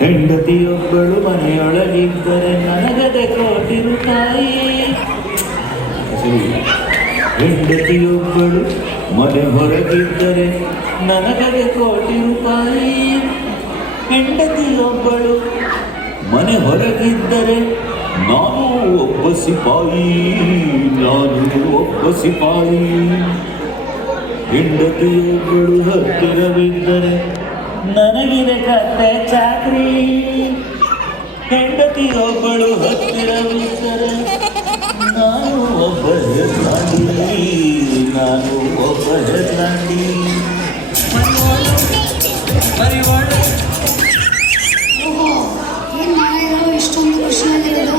ಹೆಂಡತಿಯೊಬ್ಬಳು ಮನೆಯೊಳಗಿದ್ದರೆ ನನಗದೆ ಕೋಟಿ ರೂಪಾಯಿ. ಹೆಂಡತಿಯೊಬ್ಬಳು ಮನೆ ಹೊರಗಿದ್ದರೆ ನನಗದೆ ಕೋಟಿ ರೂಪಾಯಿ. ಹೆಂಡತಿಯೊಬ್ಬಳು ಮನೆ ಹೊರಗಿದ್ದರೆ ನಾನು ಒಬ್ಬ ಸಿಪಾಯಿ, ನಾನು ಒಬ್ಬ ಸಿಪಾಯಿ. ಹೆಂಡತಿಯೊಬ್ಬಳು ಹತ್ತಿರವಿದ್ದರೆ ನನಗಿದೆ ಕತ್ತೆ ಚಾಕ್ರಿ. ಹೆಂಡತಿಯೊಬ್ಬಳು ಹತ್ತಿರವಿದ್ದರೆ ನಾನು ಒಬ್ಬ ಹೆರ್ಲಾಂಡಿ, ನಾನು ಒಬ್ಬ ಹೆರ್ಲಾಂಡಿ. ಇಷ್ಟೊಂದು ಖುಷಿಯಾಗಿರೋದು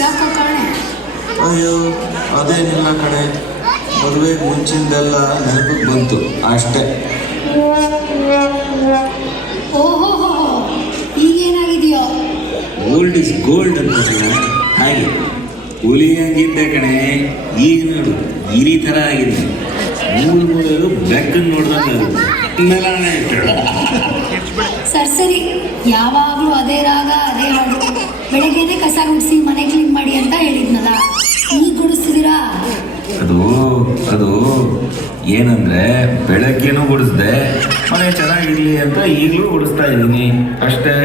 ಯಾಕೋ ಕಾಣೆ? ಅಯ್ಯೋ ಅದೇನಿಲ್ಲ ಕಣೆ, ಮದುವೆಗೆ ಮುಂಚಿಂದೆಲ್ಲ ನೆನಪಿಗೆ ಬಂತು ಅಷ್ಟೇ. ಓಹೋ, ಈಗೇನಾಗಿದೆಯೋ? ಓಲ್ಡ್ ಇಸ್ ಗೋಲ್ಡ್ ಅಂತ ಹಾಗೆ ಹುಲಿಯಾಗಿದ್ದೆ ಕಣೆ. ಈಗ ನೋಡು ಗಿರಿ ಥರ ಆಗಿದೆ. ಮೂರು ಬೆಕ್ಕನ್ನು ನೋಡ್ದಂಗೆ ಸರಿ, ಯಾವಾಗಲೂ ಅದೇ ರಾಗ ಅದೇ ಹಾಡು. ಬೆಳಗ್ಗೆನೆ ಕಸ ಗುಡಿಸಿ ಮನೆ ಕ್ಲೀನ್ ಮಾಡಿ ಅಂತ ಹೇಳಿದ್ನಲ್ಲ, ಈಗ ಗುಡಿಸ್ತಿದ್ದೀರಾ? ಅದು ಏನಂದ್ರೆ ಬೆಳಗ್ಗೆನೂ ಗುಡಿಸ್ದೆ, ಮನೆ ಚೆನ್ನಾಗಿರ್ಲಿ ಅಂತ ಈಗಲೂ ಗುಡಿಸ್ತಾ ಇದ್ದೀನಿ ಅಷ್ಟೇ.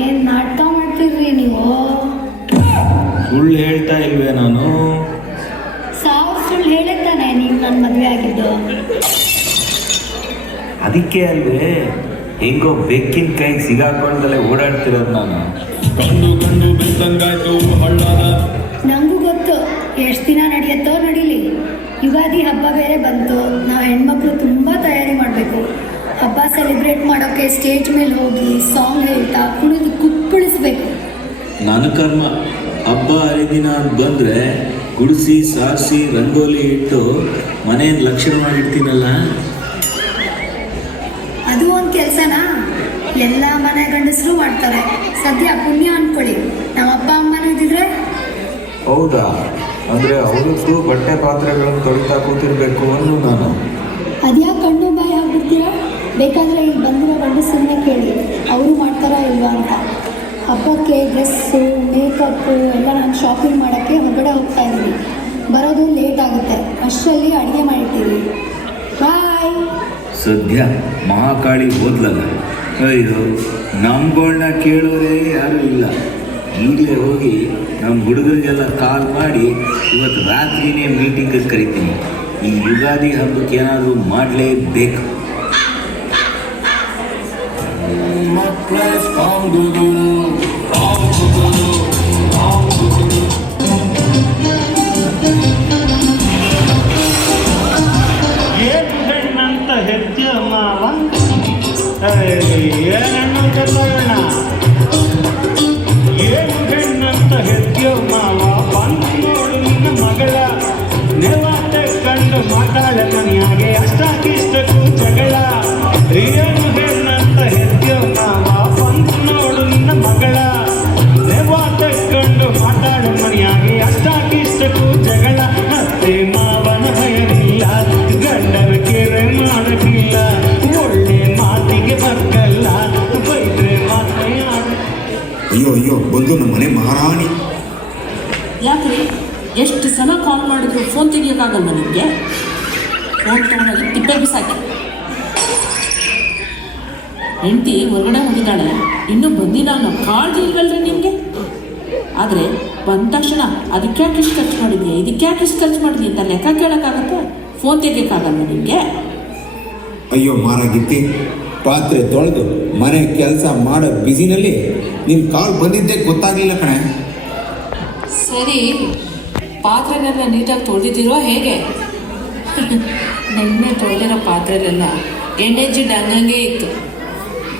ಏನ್ ನಾಟಕ ಮಾಡ್ತಿರ್ರಿ ನೀವು? ಸುಳ್ಳು ಹೇಳ್ತಾ ಇಲ್ವೇ ನಾನು? ಸುಳ್ಳು ಹೇಳಿದ್ದಾನೆ ನೀವು ನನ್ನ ಮದುವೆ ಆಗಿದ್ದು. ಅದಕ್ಕೆ ಅಲ್ವೇ ಹೆಂಗೋ ಬೆಕ್ಕಿನ ಕೈಗೆ ಸಿಗಾಕೊಂಡಲ್ಲೇ ಓಡಾಡ್ತಿರೋದು ನಾನು. ನಂಗೂ ಗೊತ್ತು ಎಷ್ಟು ದಿನ ನಡೆಯುತ್ತೋ ನಡೀಲಿ. ಯುಗಾದಿ ಹಬ್ಬ ಬೇರೆ ಬಂತು. ನಾವು ಹೆಣ್ಮಕ್ಳು ತುಂಬ ತಯಾರಿ ಮಾಡಬೇಕು. ಹಬ್ಬ ಸೆಲೆಬ್ರೇಟ್ ಮಾಡೋಕ್ಕೆ ಸ್ಟೇಜ್ ಮೇಲೆ ಹೋಗಿ ಸಾಂಗ್ ಹೇಳ್ತಾ ಕುಣಿದು ಕುಪ್ಪಳಿಸ್ಬೇಕು. ನನ್ನ ಕರ್ಮ ಹಬ್ಬ ಹರಿದಿನ ಅಂತ ಬಂದರೆ ಗುಡಿಸಿ ಸಾರಿಸಿ ರಂಗೋಲಿ ಇಟ್ಟು ಮನೆಯನ್ನು ಲಕ್ಷಣ ಮಾಡಿರ್ತೀನಲ್ಲ. ಅದು ಒಂದು ಕೆಲಸನಾ? ಎಲ್ಲ ಮನೆ ಗಂಡಸರು ಮಾಡ್ತಾರೆ. ಸದ್ಯ ಪುಣ್ಯ ಅಂದ್ಕೊಳ್ಳಿ. ನಮ್ಮ ಅಪ್ಪ ಅಮ್ಮನೂ ಇದ್ದಿದ್ರೆ. ಹೌದಾ? ಅಂದರೆ ಅವರದ್ದು ಬಟ್ಟೆ ಪಾತ್ರೆಗಳನ್ನು ತೊಳಿತಾ ಕೂತಿರ್ಬೇಕು ಅನ್ನು ನಾನು. ಅದ್ಯಾಕೆ ಕಣ್ಣು ಬಾಯಿ ಆಗ್ಬಿಡ್ತೀರಾ? ಬೇಕಾದರೆ ಇಲ್ಲಿ ಬಂದಿರೋ ಗಂಡಸರನ್ನೇ ಕೇಳಿ, ಅವರು ಮಾಡ್ತಾರಾ ಇಲ್ವಾ ಅಂತ. ಹಬ್ಬಕ್ಕೆ ಡ್ರೆಸ್ಸು ಮೇಕಪ್ಪು ಎಲ್ಲ ನಾನು ಶಾಪಿಂಗ್ ಮಾಡೋಕ್ಕೆ ಹೊರಗಡೆ ಹೋಗ್ತಾ ಇದ್ದೀನಿ. ಬರೋದು ಲೇಟ್ ಆಗುತ್ತೆ. ಅಷ್ಟರಲ್ಲಿ ಅಡುಗೆ ಮಾಡಿರ್ತೀವಿ. ಬಾಯ್. ಸದ್ಯ ಮಹಾಕಾಳಿ ಹೋದ್ಲಲ್ಲ, ಅಯ್ಯೋ ನಮ್ಗಳನ್ನ ಕೇಳೋರೇ ಯಾರೂ ಇಲ್ಲ. ಈಗಲೇ ಹೋಗಿ ನಮ್ಮ ಹುಡುಗರಿಗೆಲ್ಲ ಕಾಲ್ ಮಾಡಿ ಇವತ್ತು ರಾತ್ರಿನೇ ಮೀಟಿಂಗಿಗೆ ಕರಿತೀನಿ. ಈ ಯುಗಾದಿ ಹಬ್ಬಕ್ಕೆ ಏನಾದರೂ ಮಾಡಲೇಬೇಕು. ಏನು ಹೆಣ್ಣಂತ ಹೆಜ್ಜೆ ಮಾವ, ಏನನ್ನು ಗೊತ್ತೋಣ. ಏನು ಹೆಣ್ಣಂತ ಹೆಜ್ಜೆ ಮಾವ, ಬಂದು ನೋಡು ನಿನ್ನ ಮಗಳ ನೆವಾಟೆ ಕಂಡು ಮಾತಾಡ ಮನೆಯಾಗೆ ಅಷ್ಟಾಕಿಷ್ಟಕ್ಕೂ ಜಗಳ. ಏನು ಹೆಣ್ಣಂತ ಹೆಜ್ಜೆ ಮಾವ, ಬಂದು ನೋಡು ನಿನ್ನ ಮಗಳ ನೆವಾಟೆ ಕಂಡು ಮಾತಾಡ ಮನೆಯಾಗೆ ಅಷ್ಟಾಕಿಷ್ಟಕ್ಕೂ ಜಗಳ. ಮತ್ತೆ ಮಾವನ ಭಯವಿಲ್ಲ, ಗಂಡನ ಕೇರೆ ಮಾಡಕ್ಕಿಲ್ಲ, ಒಳ್ಳೆ ಮಾತಿಗೆ ಬಕ್ಕಲ್ಲ, ಬೈದ್ರೆ ಮಾತನಾಡ. ಅಯ್ಯೋ ಬಂದು ನಮ್ಮ ಮನೆ ಮಹಾರಾಣಿ. ಯಾಕ್ರಿ ಎಷ್ಟು ಸಲ ಕಾಲ್ ಮಾಡಿದ್ರು ಫೋನ್ ತೆಗಿಯೋಕ್ಕಾಗಲ್ವ ನಿಮಗೆ? ಫೋನ್ ತೊಗೊಂಡೋಗಿ ತಿಪ್ಪೆ ಬಿಸಾಕಿ. ಹೆಂಡತಿ ಹೊರಗಡೆ ಹೋಗಿದ್ದಾಳೆ, ಇನ್ನೂ ಬಂದಿಲ್ಲ ಅನ್ನೋ ಕಾಳಜಿ ಇಲ್ವಲ್ರಿ ನಿಮಗೆ? ಆದರೆ ಬಂದ ತಕ್ಷಣ ಅದಕ್ಕೆ ಯಾಕೆ ಇಷ್ಟು ಖರ್ಚು ಮಾಡಿದ್ಯಾ, ಇದಕ್ಕೆ ಯಾಕೆ ಇಷ್ಟು ಖರ್ಚು ಮಾಡಿದ್ಯಾ ಅಂತ ಲೆಕ್ಕ ಕೇಳೋಕ್ಕಾಗತ್ತೆ? ಫೋನ್ ತೆಗಿಯೋಕ್ಕಾಗಲ್ವ ನಿಮಗೆ? ಅಯ್ಯೋ ಮಾರಾಗಿತ್ತಿ, ಪಾತ್ರೆ ತೊಳೆದು ಮನೆ ಕೆಲಸ ಮಾಡೋ ಬ್ಯುಸಿನಲ್ಲಿ ನಿಮ್ಮ ಕಾಲ್ ಬಂದಿದ್ದೇ ಗೊತ್ತಾಗಲಿಲ್ಲ ಕಣೆ. ಸರಿ, ಪಾತ್ರೆನೆಲ್ಲ ನೀಟಾಗಿ ತೊಳೆದಿದ್ದೀರೋ ಹೇಗೆ? ನೆನ್ನೆ ತೊಳೆದಿರೋ ಪಾತ್ರೆಲೆಲ್ಲ ಎಣ್ಣೆ ಜಿಡ್ಡು ಹಂಗಂಗೆ ಇತ್ತು.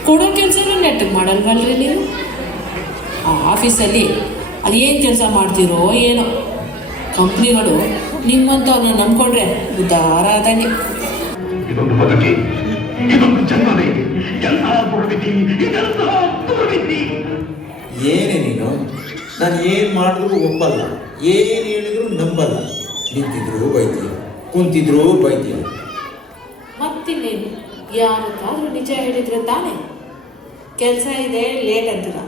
ಕೊಡೋ ಕೆಲಸನೂ ನೆಟ್ಟಿಗೆ ಮಾಡಲ್ವಲ್ರಿ ನೀವು? ಆ ಆಫೀಸಲ್ಲಿ ಅದೇನು ಕೆಲಸ ಮಾಡ್ತೀರೋ ಏನೋ. ಕಂಪ್ನಿಗಳು ನಿಮ್ಮಂಥವ್ರನ್ನ ನಂಬ್ಕೊಂಡ್ರೆ ಉದ್ಧಾರ ಆದಂಗೆ. ಇದೊಂದು ಬದುಕಿ, ಇದೊಂದು ಜನ್ಮವೇ, ಎಂತಹ ದುರ್ವಿಧಿ, ಇದೆಂತಹ ದುರ್ವಿಧಿ. ಏನೇ ನೀನು, ನಾನು ಏನು ಮಾಡಿದ್ರು ಒಪ್ಪಲ್ಲ, ಏನು ಹೇಳಿದ್ರು ನಂಬಲ್ಲ. ನಿಂತಿದ್ರು ಬೈತೀಯ, ಕುಂತಿದ್ರು ಬೈತೀಯ. ಮತ್ತಿನ್ನೇನು, ಯಾವತ್ತಾದ್ರೂ ನಿಜ ಹೇಳಿದ್ರೆ ತಾನೇ? ಕೆಲಸ ಇದೆ ಲೇಟ್ ಅಂತೀರ,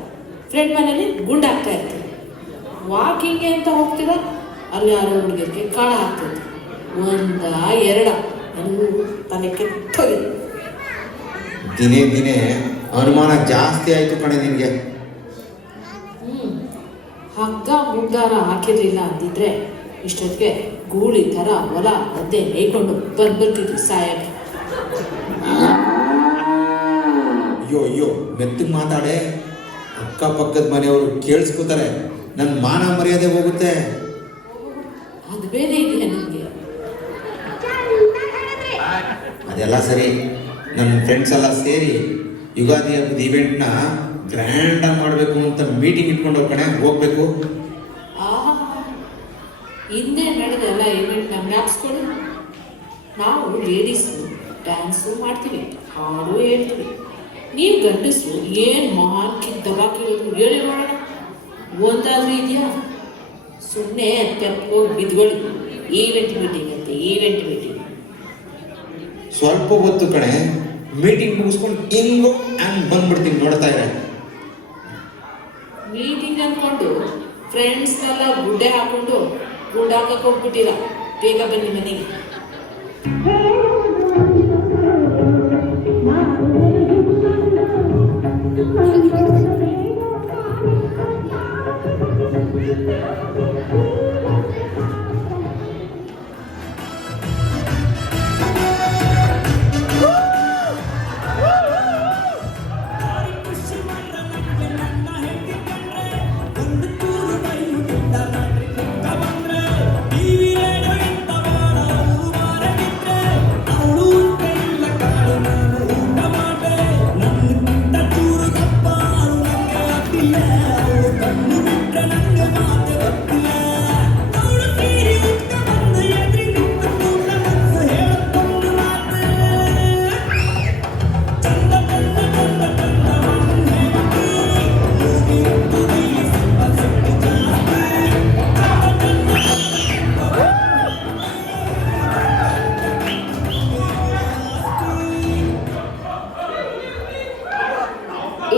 ಫ್ರೆಂಡ್ ಮನೇಲಿ ಗುಂಡಾಗ್ತಾ ಇರ್ತೀರ, ವಾಕಿಂಗ್ಗೆ ಅಂತ ಹೋಗ್ತೀರ, ಅಲ್ಲಿ ಯಾರೋ ಹುಡುಗರಿಗೆ ಕಾಳ ಆಗ್ತದೆ. ಒಂದ ಎರಡ ನನಗೂ ತಲೆ ಕೆಟ್ಟೋಗಿದೆ. ದಿನೇ ದಿನೇ ಅನುಮಾನ ಜಾಸ್ತಿ ಆಯಿತು ಕಣೆ ನಿನಗೆ. ಹಗ್ಗ ಮುಗ್ದಾರ ಹಾಕಿರ್ಲಿಲ್ಲ ಅಂದಿದ್ರೆ ಇಷ್ಟೊತ್ತಿಗೆ ಗೂಳಿ ಥರ ಹೊಲ ಗದ್ದೆ ನೇಯ್ಕೊಂಡು ಬರ್ತಿದ್ವಿ ಸಾಯಕ್ಕೆ. ಅಯ್ಯೋ ಅಯ್ಯೋ ಮೆತ್ತಗೆ ಮಾತಾಡೆ, ಅಕ್ಕಪಕ್ಕದ ಮನೆಯವರು ಕೇಳಿಸ್ಕೊತಾರೆ, ನನ್ನ ಮಾನ ಮರ್ಯಾದೆ ಹೋಗುತ್ತೆ. ಅದು ಬೇರೆ ಇದೆಯಾ ನಿಮಗೆ? ಅದೆಲ್ಲ ಸರಿ, ನನ್ನ ಫ್ರೆಂಡ್ಸ್ ಎಲ್ಲ ಸೇರಿ ಯುಗಾದಿ ಹಬ್ಬದ ಇವೆಂಟ್ನ ಗ್ರ್ಯಾಂಡಾಗಿ ಮಾಡಬೇಕು ಅಂತ ಮೀಟಿಂಗ್ ಇಟ್ಕೊಂಡು ಕಣೆ ಹೋಗ್ಬೇಕು. ಆಹಾ, ಹಿಂದೆ ನಡೆದೆಲ್ಲ ಇವೆಂಟ್ನ ಮ್ಯಾಪ್ಸ್ಕೊಡು. ನಾವು ಲೇಡೀಸು ಡ್ಯಾನ್ಸು ಮಾಡ್ತೀವಿ, ಹಾಡು ಹೇಳ್ತೀವಿ. ನೀವು ಗಂಡಸರು ಏನು ಮಹಾನ್ ಕಿದ್ದಬ ಕೇಳಿದ್ರು ಹೇಳಿ ಮಾಡೋಣ. ಒಂದಾದ್ರೂ ಇದೆಯಾ? ಸುಮ್ಮನೆ ಹೋಗಿ ಬಿದ್ಕೊಳ್ಳಿ. ಈವೆಂಟ್ ಮೀಟಿಂಗ್ ಅಂತೆ, ಈವೆಂಟ್ ಮೀಟಿಂಗ್. ಸ್ವಲ್ಪ ಹೊತ್ತು ಕಣೆ, ಮೀಟಿಂಗ್ ಮುಗಿಸ್ಕೊಂಡು ಹಿಂಗೋ ಹಂಗೆ ಬಂದ್ಬಿಡ್ತೀನಿ, ನೋಡ್ತಾ ಇರ. ಮೀಟಿಂಗ್ ಅಂದ್ಕೊಂಡು ಫ್ರೆಂಡ್ಸ್ನೆಲ್ಲ ಗುಡ್ಡೆ ಹಾಕೊಂಡು ಗುಂಡಾಕಕ್ಕೆ ಹೋಗ್ಬಿಟ್ಟಿರ. ಬೇಗ ಬನ್ನಿ ಮನೆಗೆ.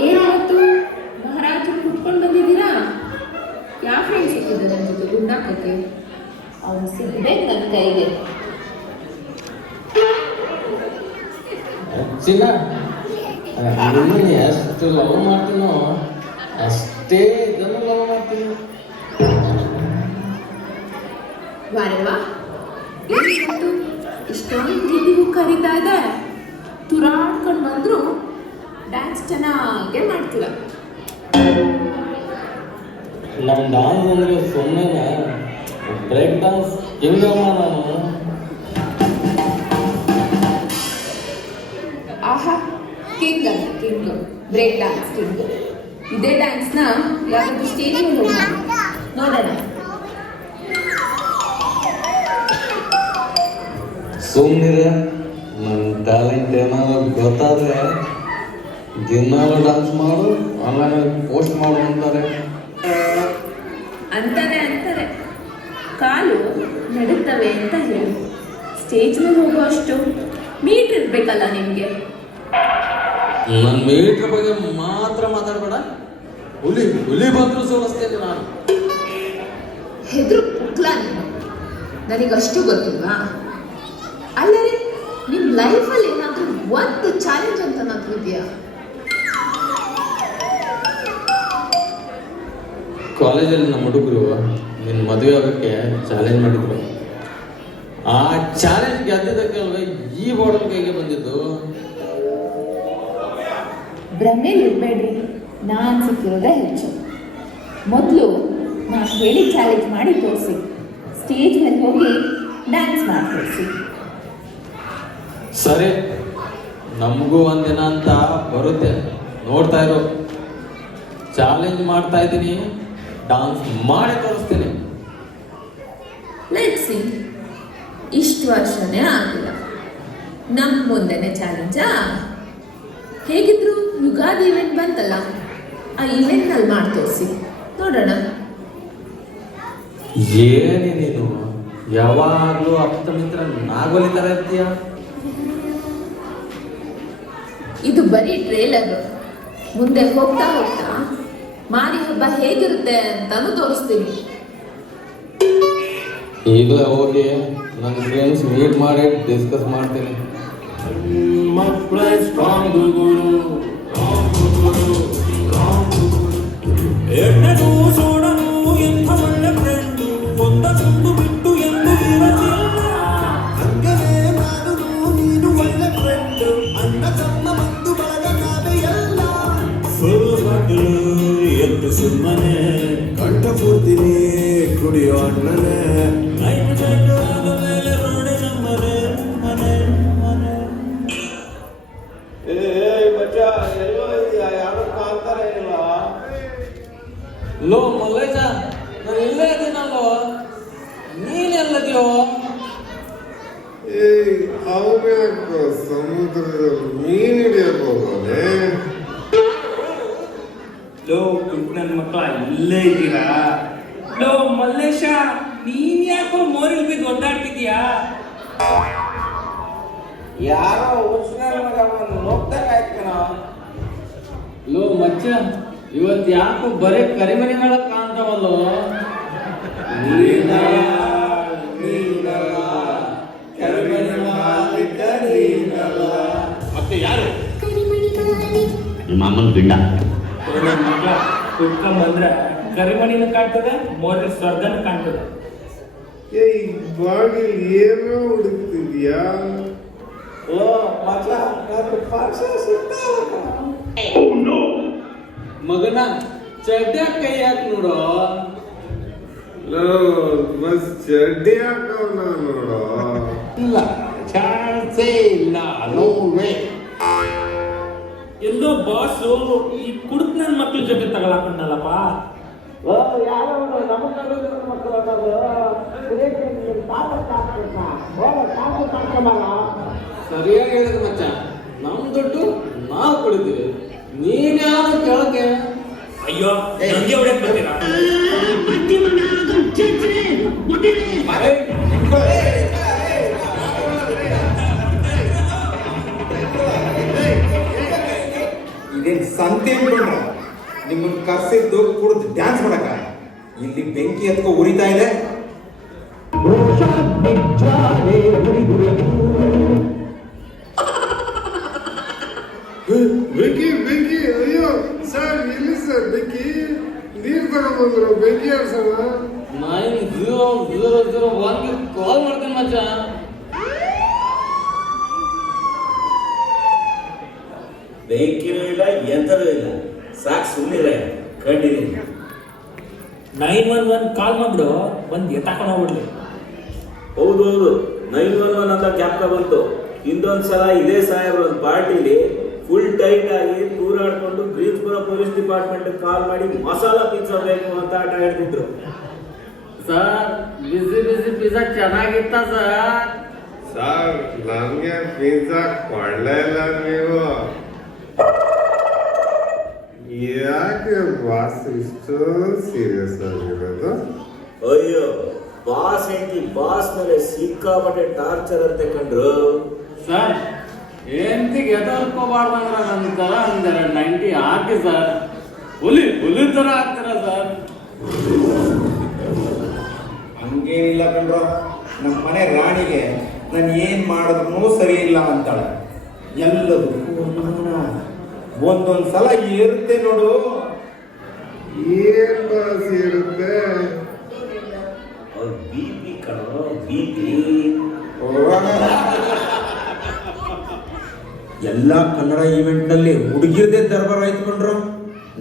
ಏನಾಯ್ತು ಮಹಾರಾಜರು ಕುಟ್ಕೊಂಡು ಬಂದಿದ್ದೀರಾ? ಯಾವ ಫ್ರೆಂಡ್ ಸಿಕ್ಕಿದೆ ನನ್ನ ಜೊತೆ ಗುಂಡಾಕಕ್ಕೆ? ಅವನು ಸಿಗ್ಬೇಕು ನನ್ನ ಕೈಗೆ. ಚಿನ್ನ ಎಷ್ಟು ಲವ್ ಮಾಡ್ತೀನೋ ಅಷ್ಟೇ ಇದನ್ನು ಲವ್ ಮಾಡ್ತೀನಿ. ವಾರವಾ ಏನಿತ್ತು ಇಷ್ಟೊಂದು ಪ್ರೀತಿಗೂ ಕರೀತಾ ಇದೆ? ತುರಾಡ್ಕೊಂಡು ಬಂದ್ರು ಡ್ಯಾನ್ಸ್ ಚೆನ್ನಾಗೇ ಮಾಡ್ತೀರ. ನಮ್ಮ ಡಾನ್ಸ್ ಅಂದರೆ ಸುಮ್ಮನೆ ಬ್ರೇಕ್ ಡಾನ್ಸ್ ಹೆಂಗಮ್ಮ ನಾನು. ಆಹಾ, ಕಿಂಗ್ ಅಂತ ಕಿಂಗ್, ಬ್ರೇಕ್ ಡ್ಯಾನ್ಸ್ ಕಿಂಗ್. ಇದೇ ಡ್ಯಾನ್ಸ್ನ ಯಾವ್ದಾದ್ರು ಸ್ಟೇಜ್ ಮೇಲೆ ಹೋಗಿ ನೋಡೋಣ. ಸುಮ್ಮನಿರ, ನನ್ನ ಟ್ಯಾಲೆಂಟ್ ಏನಾದ್ರು ಗೊತ್ತಾದರೆ ದಿನಾಲು ಡಾನ್ಸ್ ಮಾಡು, ಆನ್ಲೈನಲ್ಲಿ ಪೋಸ್ಟ್ ಮಾಡು ಅಂತಾರೆ. ಅಂತಾರೆ ಕಾಲು ನಡುತ್ತವೆ ಅಂತ ಹೇಳಿ ಸ್ಟೇಜ್ ಮೇಲೆ ಹೋಗುವಷ್ಟು ಮೀಟ್ರ್ ಇರಬೇಕಲ್ಲ ನಿಮಗೆ. ನನ್ನ ಮೀಟ್ರ್ ಬಗ್ಗೆ ಮಾತ್ರ ಮಾತಾಡಬೇಡ. ಹುಲಿ ಬಂದರೂ ಸೋಲಿಸ್ತೇನೆ ನಾನು. ಹೆದ್ರು ಪುಕ್ಲ ನೀನು, ನನಗಷ್ಟು ಗೊತ್ತಿಲ್ವಾ? ಅಲ್ಲರಿ, ನಿಮ್ಮ ಲೈಫಲ್ಲಿ ಏನಾದರೂ ಒಂದು ಚಾಲೆಂಜ್ ಅಂತ ಏನಾದರೂ ಇದೆಯಾ? ಕಾಲೇಜಲ್ಲಿ ನಮ್ಮ ಹುಡುಗರು ನಿನ್ನ ಮದುವೆ ಆಗೋಕ್ಕೆ ಚಾಲೆಂಜ್ ಮಾಡಿದ್ರು. ಆ ಚಾಲೆಂಜ್ ಗೆದ್ದಿದ್ದಕ್ಕೆ ಈ ಬಾಡಲ್ ಕೈಗೆ ಬಂದಿದ್ದು. ಭ್ರಮೇಲಿ ಇರಬೇಡ್ರಿ, ನಾನು ಸಿಕ್ಕಿರೋದೇ ಹೆಚ್ಚು. ಮೊದಲು ನಾನು ಹೇಳಿ ಚಾಲೆಂಜ್ ಮಾಡಿ ತೋರಿಸಿ, ಸ್ಟೇಜ್ ಮೇಲೆ ಹೋಗಿ ಡ್ಯಾನ್ಸ್ ಮಾಡಿ ತೋರಿಸಿ. ಸರಿ, ನಮಗೂ ಒಂದಿನ ಅಂತ ಬರುತ್ತೆ, ನೋಡ್ತಾ ಇರೋ. ಚಾಲೆಂಜ್ ಮಾಡ್ತಾ ಇದ್ದೀನಿ, ಡಾನ್ಸ್ ಮಾಡಿ ತೋರಿಸ್ತೀನಿ. Let's see. ಇಷ್ಟು ವರ್ಷನೇ ಆಗಿಲ್ಲ, ನಮ್ಮ ಮುಂದೆನೆ ಚಾಲೆಂಜಾ? ಹೇಗಿದ್ರು ಯುಗಾದಿ ಇವೆಂಟ್ ಬಂತಲ್ಲ, ಆ ಇವೆಂಟ್ನಲ್ಲಿ ಮಾಡಿ ತೋರಿಸಿ ನೋಡೋಣ. ಏನೇ ನೀನು ಯಾವಾಗಲೂ ಅಪ್ತ ಮಿತ್ರ ನಾಗೋಲಿ ಥರ ಇರ್ತೀಯ. ಇದು ಬರೀ ಟ್ರೇಲರ್, ಮುಂದೆ ಹೋಗ್ತಾ ಹೋಗ್ತಾ ಮಾರಿ ಹಬ್ಬ ಹೇಗಿರುತ್ತೆ ಅಂತಾನು ತೋರಿಸ್ತೀನಿ. ಈಗಲೇ ಹೋಗಿ ನನ್ನ ಫ್ರೆಂಡ್ಸ್ ಮೀಟ್ ಮಾಡಿ ಡಿಸ್ಕಸ್ ಮಾಡ್ತೀನಿ. ಮಕ್ಕಳೇ ಸ್ಟ್ರಾಂಗ್ ಗುರು, ಎಣ್ಣೆಗೂ ಸೋಡನು ಎಂಥ ಒಳ್ಳೆ ಫ್ರೆಂಡು, ಒಂದ ಚುಂಡು ಬಿಟ್ಟು ಎಂದು ಇರಲಿಲ್ಲ. ಹಂಗನೇ ನಾನು ನೀನು ಒಳ್ಳೆ ಫ್ರೆಂಡು, ಅಣ್ಣ ತಮ್ಮ ಮತ್ತು ಬಳಗ ನಾವೇ ಎಲ್ಲ. ಫುಲ್ ಬಾಟಲು ಎತ್ತು ಸುಮ್ಮನೆ ಕಂಠ ಪೂರ್ತಿನಿ ಕುಡಿಯೋ ಅಣ್ಣನೇ. ಐದು ಚೆಂಡು ಆದ ಮೇಲೆ ರೋಡೆ ನಮ್ಮನೆ ಮನೆ ಮನೆ. ಲೋ ಮಲ್ಲೇಶ, ನಾನು ಇಲ್ಲೇ ಇದ್ದೀನಲ್ಲೋ, ನೀನೆಲ್ಲದ್ಯೋ? ಅವನ್ಯಾಕೋ ಸಮುದ್ರದಲ್ಲಿ ಮೀನು ಹಿಡಿಯಕ್ಕೆ ಹೋಗೋನೆ? ಲೋ ನನ್ನ ಮಕ್ಕಳ ಇಲ್ಲೇ ಇದ್ದೀರಾ? ಲೋ ಮಲ್ಲೇಶ, ನೀನ್ ಯಾಕೋ ಮೋರಿಲ್ ಬಿದ್ದು ಒದ್ದಾಡ್ತಿದ್ಯಾ? ಯಾರೋ ಹೋಗ್ತಾಗಾಯ್ತು. ಲೋ ಮಚ್ಚ, ಇವತ್ತು ಯಾಕೋ ಬರೀ ಕರಿಮನಿ ಮೇಳ ಕಾಣ್ತಾವಲ್ಲೋ? ಮತ್ತೆ ಯಾರು? ಮಾಮನ್ ಗಿಂಡ. ನನ್ನ ಮಕ್ಕಳ ಕುತ್ಕೊಂಡ್ ಬಂದ್ರೆ ಕರಿಮಣಿನೂ ಕಾಣ್ತದೆ, ಮೋರಿಲ್ ಸ್ವರ್ಗನೂ ಕಾಣ್ತದೆ. ಈ ಬಾಡಿ ಏನೋ ಹುಡುಕ್ತಿದ್ಯಾ? ಮಗನ ಚಡ್ಡ ಕೈ ಹಾಕಿ ನೋಡು. ಬಸ್ ಚಡ್ಡಿ ಹಾಕವನ ನೋಡೋ. ಇಲ್ಲ, ಚಾನ್ಸೇ ಇಲ್ಲ. No way. ಎಲ್ಲೋ ಬಾಸು ಈ ಕುಡುಕ್ ನನ್ನ ಮಕ್ಳ ಜೊತೆ ತಗೊಳಕೊಂಡಲ್ಲಪ್ಪ. ಸರಿಯಾಗಿ ಹೇಳಿದ್ರೆ ಮಚ್ಚ, ನಮ್ ದುಡ್ಡು ನಾವು ಕೊಡ್ತೀವಿ, ನೀನ್ ಯಾರು ಕೇಳಕ್ಕೆ? ಅಯ್ಯೋ, ನಂಗೆ ಹೊಡೆಯಕ್ ಬರ್ತೀರಾ? ಇದೇನು ಸಂತೆ ಅನ್ಕೊಂಡ್ರ? ನಿಮ್ಮನ್ನು ಕರ್ಸಿದ್ದು ಕುಡಿದು ಡ್ಯಾನ್ಸ್ ಮಾಡಕ? ಇಲ್ಲಿ ಬೆಂಕಿ ಹತ್ಕೊ ಉರಿತಾ ಇದೆ. ಬೆಂಕಿ ಬೆಂಕಿ! ಅಯ್ಯೋ ಸರ್, ಇಲ್ಲಿ ಸರ್ ಬೆಂಕಿ. ನೀರು ತಗೊಂಡ್ಬಂದ್ರು, ಬೆಂಕಿ ಆಡ್ಸೋಣ. 9001 ಕಾಲ್ ಮಾಡ್ತೇನೆ ಮಚ್ಚ. ಬೆಂಕಿನೂ ಇಲ್ಲ, ಎಂಥದೂ ಇಲ್ಲ. ಸಾಕು, ಸುಮ್ಮನೆ ಕಂಡಿದ್ದೀನಿ. 911 ಕಾಲ್ ಮಾಡ್ಬಿಡು, ಬಂದು ಎತ್ತಾಕೊಂಡು ಹೋಗ್ಬಿಡ್ಲಿ. ಹೌದು 911 ಅಂತ ಜ್ಞಾಪಕ ಬಂತು. ಇನ್ನೊಂದ್ಸಲ ಇದೇ ಸಾಹೇಬ್ರ ಒಂದು ಪಾರ್ಟಿಲಿ ಫುಲ್ ಟೈಟ್ ಆಗಿ ತೂರಾಡ್ಕೊಂಡು ಗ್ರೀನ್ಸ್ಪುರ ಪೊಲೀಸ್ ಡಿಪಾರ್ಟ್ಮೆಂಟ್ ಕಾಲ್ ಮಾಡಿ ಮಸಾಲಾ ಪಿಜ್ಜಾ ಬೇಕು ಅಂತ ಆಟ ಆಡ್ತಿದ್ರು. ಸರ್, ಬಿಸಿ ಬಿಸಿ ಪಿಜ್ಜಾ ಚೆನ್ನಾಗಿತ್ತ ಸರ್? ಸರ್, ನಮ್ಗೆ ಪಿಜ್ಜಾ ಕೊಡ್ಲೇ ಇಲ್ಲ ನೀವು. ಯಾಕೆ ಬಾಸ್ ಇಷ್ಟು ಸೀರಿಯಸ್ ಆಗಿರೋದು? ಅಯ್ಯೋ, ಬಾಸ್ ಹೆಂಡತಿ ಬಾಸ್ ಮೇಲೆ ಸಿಕ್ಕಾಪಟ್ಟೆ ಟಾರ್ಚರ್ ಅಂತ ಕಂಡ್ರು. ಸರ್, ಹೆಂಡತಿಗೆ ಎದರ್ಕೋಬಾರ್ದಂದ್ರ ನನ್ನ ಥರ ಅಂದರೆ 90 ಹಾಕಿ ಸರ್. ಹುಲಿ ಹುಲಿ ಥರ ಹಾಕ್ತಾರ ಸರ್. ಹಂಗೇನಿಲ್ಲ ಕಣ್ರೋ, ನಮ್ಮ ಮನೆ ರಾಣಿಗೆ ನಾನು ಏನು ಮಾಡಿದ್ರೂ ಸರಿ ಇಲ್ಲ ಅಂತಾಳೆ. ಎಲ್ಲದಕ್ಕೂ ಒಂದೊಂದು ಸಲ ಇರುತ್ತೆ ನೋಡು. ಏನ್ ಬಾಸ್ ಇರುತ್ತೆ? ಅವ್ರ BP ಕಣೋ, BP. ಎಲ್ಲ ಕನ್ನಡ ಈವೆಂಟ್ನಲ್ಲಿ ಹುಡುಗಿರದೇ ದರ್ಬಾರ್ ಆಯ್ತುಕೊಂಡ್ರು.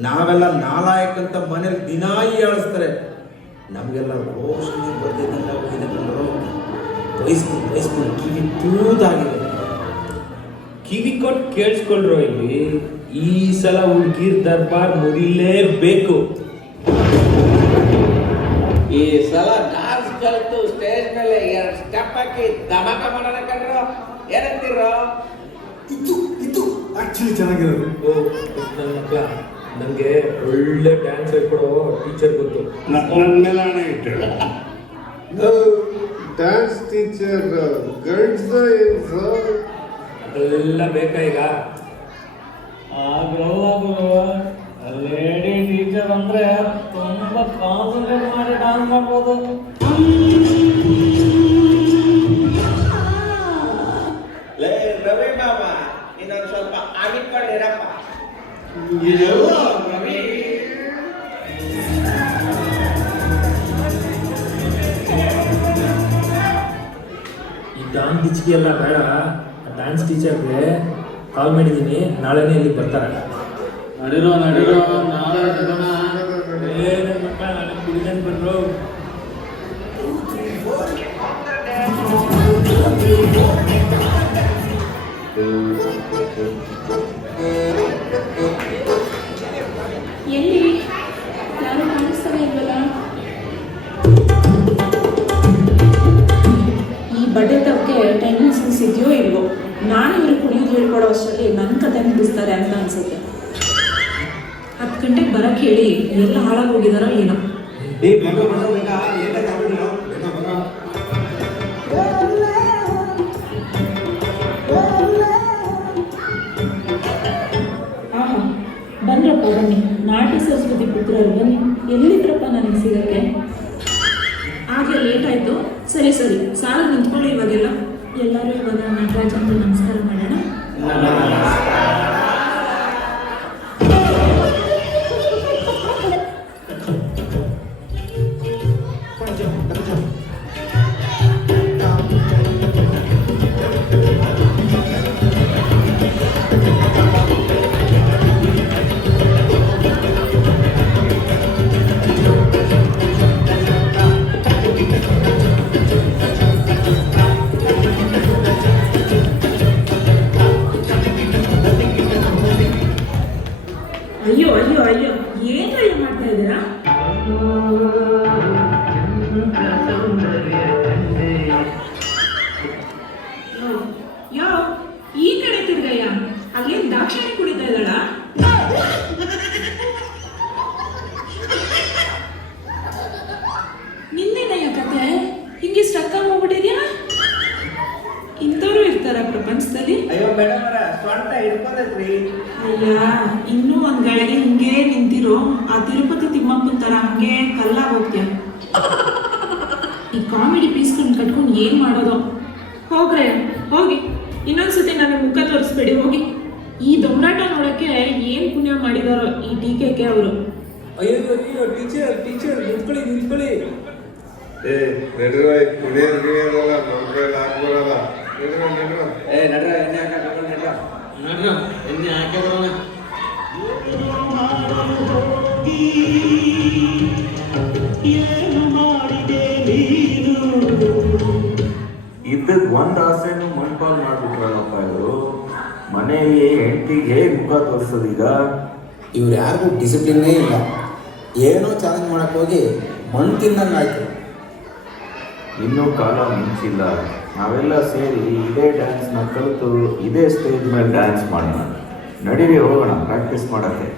ನಾವೆಲ್ಲ ನಾಲಾಯಕ್ ಅಂತ ಮನೇಲಿ ದಿನ ಹೇಳಿಸ್ತಾರೆ. ನಮಗೆಲ್ಲ ರೋಷಣೆ ಬರ್ತಿದ್ದಂಗ ಹೋಗಿದೆ ಕಂಡ್ರು. ಬಯಸ್ಕೊಂಡು ಕಿವಿ ತೂದಾಗಿದೆ. ಕಿವಿ ಕೊಟ್ಟು ಕೇಳಿಸ್ಕೊಳ್ರು. ಇಲ್ಲಿ ಈ ಸಲ ಹುಡುಗಿರ್ ದರ್ಬಾರ್ ಮುರಿಲೇಬೇಕು. ಈ ಸಲ ಡಾನ್ಸ್ ಕಲಿತು ಸ್ಟೇಜ್ ಮೇಲೆ 2 ಸ್ಟೆಪ್ ಹಾಕಿ ಧಮಾಕ ಮಾಡೋಣ ಕಂಡ್ರು. ಏನಂತೀರೋ? ಇದು ಆಕ್ಚುಲಿ ಚೆನ್ನಾಗಿರೋದು. ನನ್ನ ಮಕ್ಕಳ, ನನಗೆ ಒಳ್ಳೆ ಡ್ಯಾನ್ಸ್ ಹೇಳ್ಕೊಡೋ ಟೀಚರ್ ಗೊತ್ತು. ನನ್ನ ಮೇಲೆ ಹಣೆ ಇಟ್ಟು ಡ್ಯಾನ್ಸ್ ಟೀಚರ್ ಗಂಡ್ಸ ಏನ್ ಸರ್? ಅದೆಲ್ಲ ಬೇಕಾ ಈಗ? ಆಗಲ್ಲ ಮಾಡ್ಬೋದು. ಲೇ ರವಿ ಮಾಮ, ಇನ್ನೊಂದು ಸ್ವಲ್ಪ ಆಗಿಟ್ಕೊಂಡಿರಪ್ಪ. ಇದೆಲ್ಲ ರವಿ. ಈ ಡ್ಯಾನ್ಸ್ ಗಿಚ್ಕಿ ಎಲ್ಲ ಬೇಡ. ಡ್ಯಾನ್ಸ್ ಟೀಚರ್ಗೆ ಕಾಲ್ ಮಾಡಿದ್ದೀನಿ, ನಾಳೆನೇ ಇಲ್ಲಿಗೆ ಬರ್ತಾರೆ. ನಡೀರೋ ನಾಳೆ ಸಿಗೋಣ. ನಾಳೆ ಕುಡಿದಂಗೆ ಬಂದರು. ಎಲ್ಲಿ ಯಾರು ಕಾಣಿಸ್ತಾನೆ ಇಲ್ವಲ್ಲ? ಈ ಬಡ್ಡೆ ತವಕ್ಕೆ ಟೈಮಿಂಗ್ ಸೆನ್ಸ್ ಇದೆಯೋ ಇಲ್ವೋ? ನಾನು ಇವ್ರಿಗೆ ಕುಡಿಯೋದು ಹೇಳ್ಕೊಡೋ ಅಷ್ಟರಲ್ಲಿ ನನ್ನ ಕತೆ ಮುಗಿಸ್ತಾರೆ ಅಂತ ಅನ್ಸುತ್ತೆ. 10 ಗಂಟೆಗೆ ಬರೋಕ್ಕೆ ಹೇಳಿ ಎಲ್ಲ ಹಾಳಾಗಿ ಹೋಗಿದಾರೋ ಏನೋ. ಆಹಾ, ಬಂದ್ರಪ್ಪ ಬನ್ನಿ. ನಾಟ್ಯ ಸಂಸ್ಕೃತಿ ಪುತ್ರರು ಬನ್ನಿ. ಎಲ್ಲಿದ್ರಪ್ಪ ನನಗೆ ಸಿಗಕ್ಕೆ? ಹಾಗೆ ಲೇಟ್ ಆಯಿತು. ಸರಿ ಸಾಲ ನಿಂತ್ಕೊಳ್ಳಿ ಇವಾಗೆಲ್ಲ. ಎಲ್ಲರೂ ಇವಾಗ ನಟರಾಜಂದು ನಮಸ್ಕಾರ ಮಾಡೋಣ. ಅಯ್ಯೋ ಏನು ಮಾಡ್ತಾ ಇದ್ದೀರಾ? ಯೋ ಈ ಕಡೆ ತಿರ್ಗಯ್ಯ. ಅಲ್ಲೇನು ದಾಕ್ಷಾಣಿ ಕುಡಿತಾ ಇದ್ದಾಳ? ನಿಂದೇನಯ್ಯ ಕತೆ? ಹಿಂಗೆ ಸ್ಟಕ್ ಆಗಿ ಹೋಗ್ಬಿಟ್ಟಿದ್ಯಾ? ಇಂಥವ್ರು ಇರ್ತಾರ ಪ್ರಪಂಚದಲ್ಲಿ? ಅಯ್ಯೋ ಮೇಡಮ್ ಅವರ ಸ್ವಂತ ಹಿಡ್ಕೊಂಡೈತ್ರಿ. ಅಯ್ಯ, ಇನ್ನೂ ಒಂದ್ ಗಳಿಗೆ ಹಿಂಗೆ ನಿಂತಿರೋ. ಆ ತಿರುಪತಿ ತಿಮ್ಮಪ್ಪನ ತರ ಹಂಗೆ ಕಲ್ಲಾಗಿ ಹೋಗ್ತೀಯ. ಈ ಕಾಮಿಡಿ ಪೀಸ್ಗಳನ್ನ ಕಟ್ಕೊಂಡು ಏನ್ ಮಾಡೋದು? ಹೋಗ್ರೆ ಹೋಗಿ, ಇನ್ನೊಂದ್ಸತಿ ನನಗೆ ಮುಖ ತೋರಿಸ್ಬೇಡಿ ಹೋಗಿ. ಈ ದೊಂಬರಾಟ ನೋಡಕ್ಕೆ ಏನ್ ಪುಣ್ಯ ಮಾಡಿದಾರೋ ಈ DKK ಅವರು. ಅಯ್ಯೋ ಟೀಚರ್ ನಿಂತ್ಕೊಳ್ಳಿ. ಏ ನಡಿರೋ, ಕುಡಿಯೋದು ಗಿಡಿಯೋದಲ್ಲ ನಮ್ಮ ಕೈಲಿ ಆಗ್ಬರಲ್ಲ. ನಡಿರೋ. ಏ ನಡ್ರ, ಎಣ್ಣೆ ಹಾಕೊಂಡು ನಡ್ರ. ಎಣ್ಣೆ ಹಾಕಿ ಬರೋಣ. ಇದ್ದಕ್ಕೆ ಒಂದು ಆಸೆನೂ ಮಣ್ಪಾಲ್ ಮಾಡ್ಬಿಟ್ರಲ್ಲಪ್ಪ ಇವರು. ಮನೆಯಲ್ಲಿ ಹೆಂಡತಿಗೆ ಹೇಗೆ ಮುಖ ತೋರಿಸೋದು ಈಗ? ಇವ್ರು ಯಾರಿಗೂ ಡಿಸಿಪ್ಲಿನ್ನೇ ಇಲ್ಲ. ಏನೋ ಚಾಲೆಂಜ್ ಮಾಡಕ್ಕೆ ಹೋಗಿ ಮಣ್ಣು ತಿಂದಂಗಾಯ್ತು. ಇನ್ನೂ ಕಾಲ ಮಿಂಚಿಲ್ಲ. ನಾವೆಲ್ಲ ಸೇರಿ ಇದೇ ಡ್ಯಾನ್ಸ್ನ ಕಲಿತು ಇದೇ ಸ್ಟೇಜ್ ಮೇಲೆ ಡ್ಯಾನ್ಸ್ ಮಾಡೋಣ. ನಡೀರಿ ಹೋಗೋಣ ಪ್ರಾಕ್ಟೀಸ್ ಮಾಡೋಕ್ಕೆ.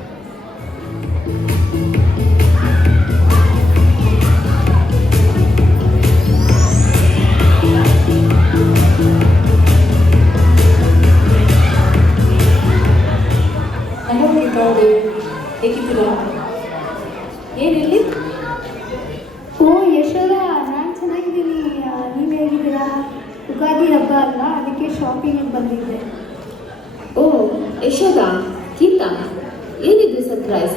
ಹೇಗಿದ್ದೀರಾ? ಏನಿಲ್ಲಿ? ಓ ಯಶೋದ, ನಾನು ಚೆನ್ನಾಗಿದ್ದೀನಿ. ನೀವು ಹೇಗಿದ್ದೀರಾ? ಯುಗಾದಿ ಹಬ್ಬ ಅಲ್ವಾ, ಅದಕ್ಕೆ ಶಾಪಿಂಗಿಗೆ ಬಂದಿದ್ದೆ. ಓ ಯಶೋದ, ಗೀತಾ, ಏನಿದೆ ಸರ್ಪ್ರೈಸ್?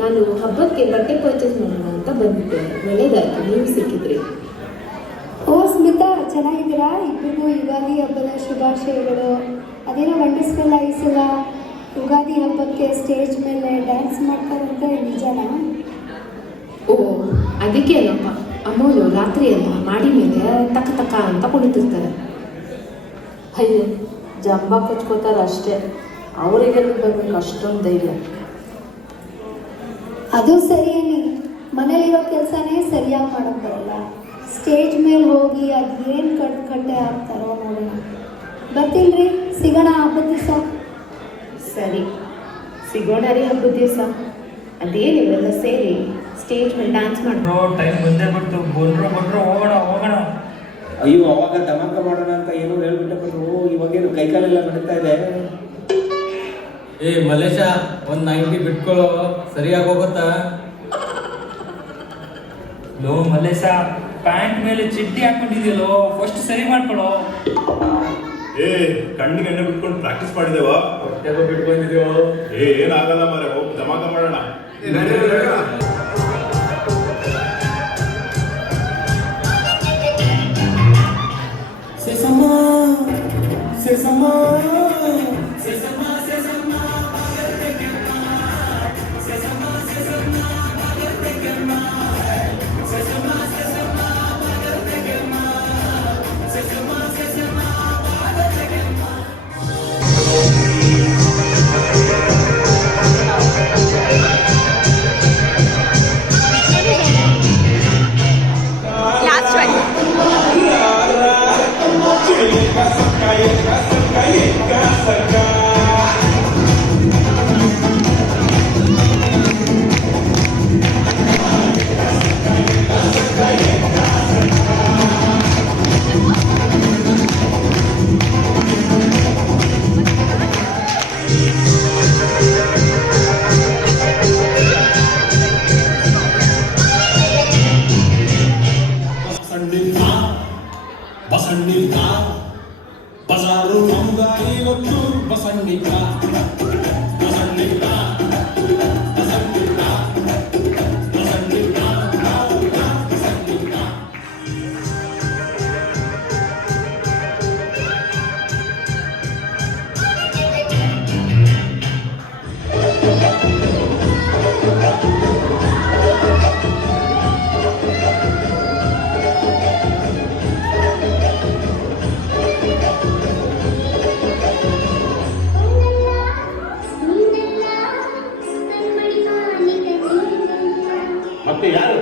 ನಾನು ಹಬ್ಬಕ್ಕೆ ಬಟ್ಟೆ ಪರ್ಚೇಸ್ ಮಾಡೋಣ ಅಂತ ಬಂದಿದ್ದೆ. ಒಳ್ಳೆಯದಾಯ್ತು, ನೀವು ಸಿಕ್ಕಿದ್ರಿ. ಓ ಸ್ಮಿತಾ, ಚೆನ್ನಾಗಿದ್ದೀರಾ? ಇಬ್ಬರಿಗೂ ಯುಗಾದಿ ಹಬ್ಬದ ಶುಭಾಶಯಗಳು. ಅದೇನೋ ವಂಡರ್ಸ್ಫುಲ್ ಈ ಸಲ ಯುಗಾದಿ ಹಬ್ಬಕ್ಕೆ ಸ್ಟೇಜ್ ಮೇಲೆ ಡ್ಯಾನ್ಸ್ ಮಾಡ್ತಾರಂತೆ, ನಿಜನಾ? ಓ ಅದಕ್ಕೆ ಅಲ್ಲಪ್ಪ, ಅಮ್ಮೋರು ರಾತ್ರಿ ಎಲ್ಲ ಮಾಡಿ ಮೇಲೆ ತಕ್ಕ ಅಂತ ಕುಣಿತಿರ್ತಾರೆ. ಅಯ್ಯೋ, ಜಂಬ ಕಚ್ಕೋತಾರೆ ಅಷ್ಟೇ. ಅವರಿಗೆಲ್ಲ ಬರ್ಬೇಕು ಅಷ್ಟೊಂದು ಧೈರ್ಯ. ಅದು ಸರಿಯೇನಿ, ಮನೇಲಿರೋ ಕೆಲಸನೇ ಸರಿಯಾಗಿ ಮಾಡೋಕ್ಕೆ ಬರಲ್ಲ. ಸ್ಟೇಜ್ ಮೇಲೆ ಹೋಗಿ ಅದೇನು ಕಟ್ಟೆ ಹಾಕ್ತಾರೋ ನೋಡೋಣ. ಬರ್ತೀನಿ, ಸಿಗೋಣ ಹಬ್ಬದ ದಿವಸ. ಸರಿ, ಸಿಗೋಣ ರೀ ಹಬ್ಬದ ದಿವಸ. ಅದೇನಿವೆಲ್ಲ ಸೇರಿ ಸ್ಟೇಜ್ ಮೇಲೆ ಡ್ಯಾನ್ಸ್ ಮಾಡ್ತಾರೆ. ಟೈಮ್ ಬಂದೇ ಬಿಡ್ತು. ಬಂದ್ರು ಹೋಗೋಣ. ಅಯ್ಯೋ, ಅವಾಗ ಧಮಾಕ ಮಾಡೋಣ ಅಂತ ಏನೋ ಹೇಳ್ಬಿಟ್ಟು ಇವಾಗೇನು ಕೈಕಾಲೆಲ್ಲ ನಡೀತಾ ಇದೆ. ಏ ಮಲೇಶ, ಒಂದು 90 ಬಿಟ್ಕೊಳ್ಳೋ, ಸರಿಯಾಗಿ ಹೋಗುತ್ತಾ? ಲೋ ಮಲ್ಲೇಶ, ಪ್ಯಾಂಟ್ ಮೇಲೆ ಚಡ್ಡಿ ಹಾಕೊಂಡಿದ್ಯಲ್ಲೋ, ಫಸ್ಟ್ ಸರಿ ಮಾಡ್ಕೊಳೋ. ಏ ಕಣ್ಣಿಗೆ ಎಣ್ಣೆ ಬಿಟ್ಕೊಂಡು ಪ್ರಾಕ್ಟೀಸ್ ಮಾಡಿದೇವ, ಹೊಟ್ಟೆಗೂ ಬಿಟ್ಕೊಂಡಿದ್ಯೋ. ಏನಾಗಲ್ಲ ಮಾರೆ, ಹೋಗಿ ಜಮಾಕ ಮಾಡೋಣ. ಬಸಣ್ಣಿಕ ಬಜಾರು ನಮ್ದ ಇವತ್ತು ಬಸಣ್ಣಿಕ ಬಸಣ್ಣಿಕ ಬಸಣ್ಣಿಕ ಬಸಣ್ಣಿಕ ಬಸಣ್ಣಿಕ. ಮತ್ತೆ ಯಾರು?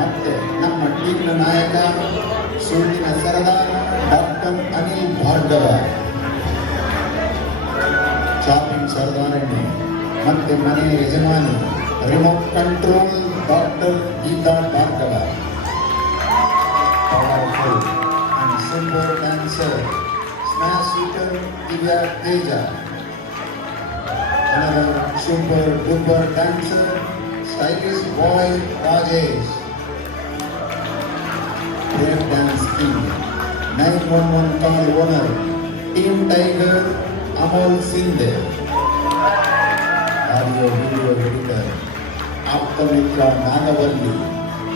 ಮತ್ತೆ ನಮ್ಮ ಟೀಮ್ನ ನಾಯಕ ಸುಳ್ಳಿನ ಸರದಾರ ಡಾಕ್ಟರ್ ಅನಿಲ್ ಭಾರ್ಗವ, ಚಾಪಿಂಗ್ ಸರದಾರಣ್ಯ ಮತ್ತೆ ಮನೆಯ ಯಜಮಾನಿ remote control doctor Geetha Bhargava, powerful and super dancer smash shooter Divya Teja, another super duper dancer stylish boy Rajesh, break dance king, 911 call owner, Team Tiger, Amol Sinde, audio video editor, Aptamitra Nagavalli,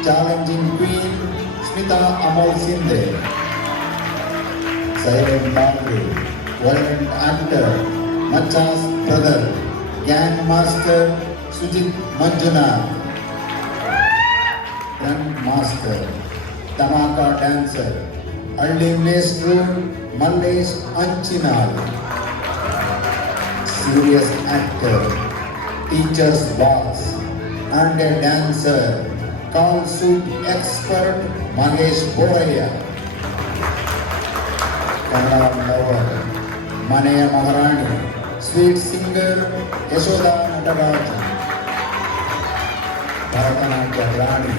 challenging queen, Smita Amol Sinde, silent Bangre, violent actor, Machas brother, gang master, Sujit Manjunath, grand master, Tamaka dancer, Aldi Maestro, Mallesh Anchinal, serious actor, teacher's boss, and a dancer, call suit expert, Mahesh Boraya, Kannada lover, Maneya Maharani, sweet singer, Yashoda Nataraj, Bharatanatyam Rani,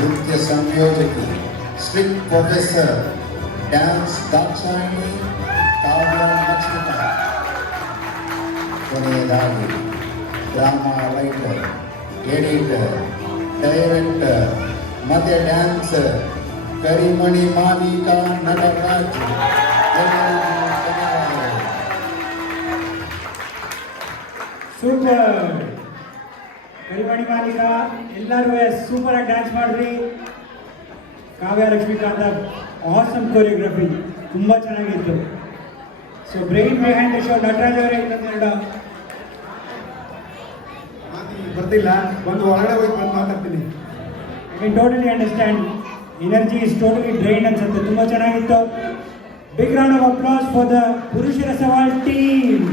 Nritya Samyojaki, strict professor, dance Dakshani, Kavya Lakshmika, ಕೊನೆಯದಾಗಿ drama writer, editor, director ಮತ್ತೆ dancer ಕರಿಮಣಿ ಮಾಲೀಕ Nataraj. Super ಕರಿಮಣಿ ಮಾಲೀಕ ಎಲ್ಲರೂ super ಆಗಿ dance ಮಾಡಿದ್ರಿ. ಕಾವ್ಯ Lakshmikanta awesome choreography ತುಂಬ ಚೆನ್ನಾಗಿತ್ತು. So brain behind the show Nataraj ಅವರೇ ಇನ್ನೊಂದೆರಡು ಬರ್ತಿಲ್ಲ, ಒಂದು ಹೊರಗಡೆ ಹೋಗಿ ಬಂದು ಮಾತಾಡ್ತೀನಿ. I can totally understand. Energy is totally drain ಅನ್ಸುತ್ತೆ. ತುಂಬ ಚೆನ್ನಾಗಿತ್ತು. Big round of applause for the ಪುರುಷರ ಸವಾಲ್ ಟೀಮ್.